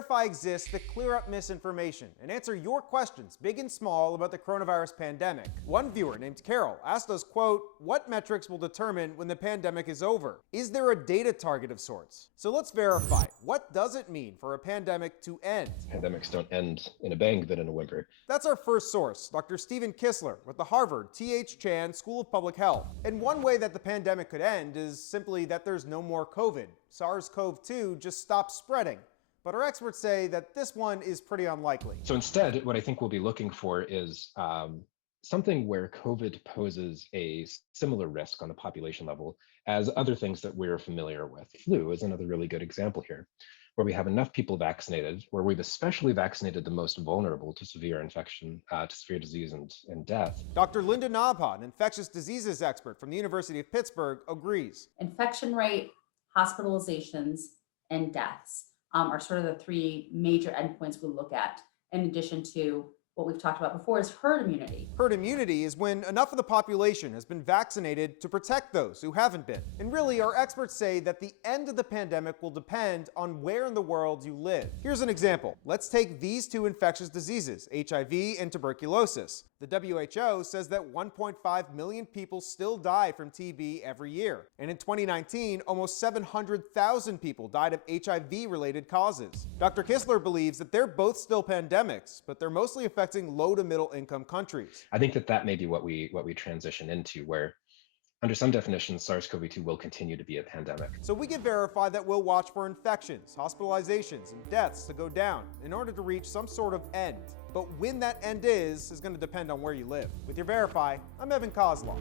Verify exists to clear up misinformation and answer your questions, big and small, about the coronavirus pandemic. One viewer named Carol asked us, quote, "What metrics will determine when the pandemic is over? Is there a data target of sorts?" So let's verify. What does it mean for a pandemic to end? Pandemics don't end in a bang, but in a whimper. That's our first source, Dr. Stephen Kissler with the Harvard T.H. Chan School of Public Health. And one way that the pandemic could end is simply that there's no more COVID. SARS-CoV-2 just stops spreading. But our experts say that this one is pretty unlikely. So instead, what I think we'll be looking for is something where COVID poses a similar risk on the population level as other things that we're familiar with. Flu is another really good example here, where we have enough people vaccinated, where we've especially vaccinated the most vulnerable to severe infection, to severe disease and death. Dr. Linda Nabha, an infectious diseases expert from the University of Pittsburgh, agrees. Infection rate, hospitalizations, and deaths are sort of the three major endpoints we look at, in addition to what we've talked about before is herd immunity. Herd immunity is when enough of the population has been vaccinated to protect those who haven't been. And really, our experts say that the end of the pandemic will depend on where in the world you live. Here's an example. Let's take these two infectious diseases, HIV and tuberculosis. The WHO says that 1.5 million people still die from TB every year. And in 2019, almost 700,000 people died of HIV-related causes. Dr. Kissler believes that they're both still pandemics, but they're mostly affecting low to middle income countries. I think that may be what we transition into, where under some definitions, SARS-CoV-2 will continue to be a pandemic. So we can verify that we'll watch for infections, hospitalizations, and deaths to go down in order to reach some sort of end. But when that end is going to depend on where you live. With your Verify, I'm Evan Kozlov.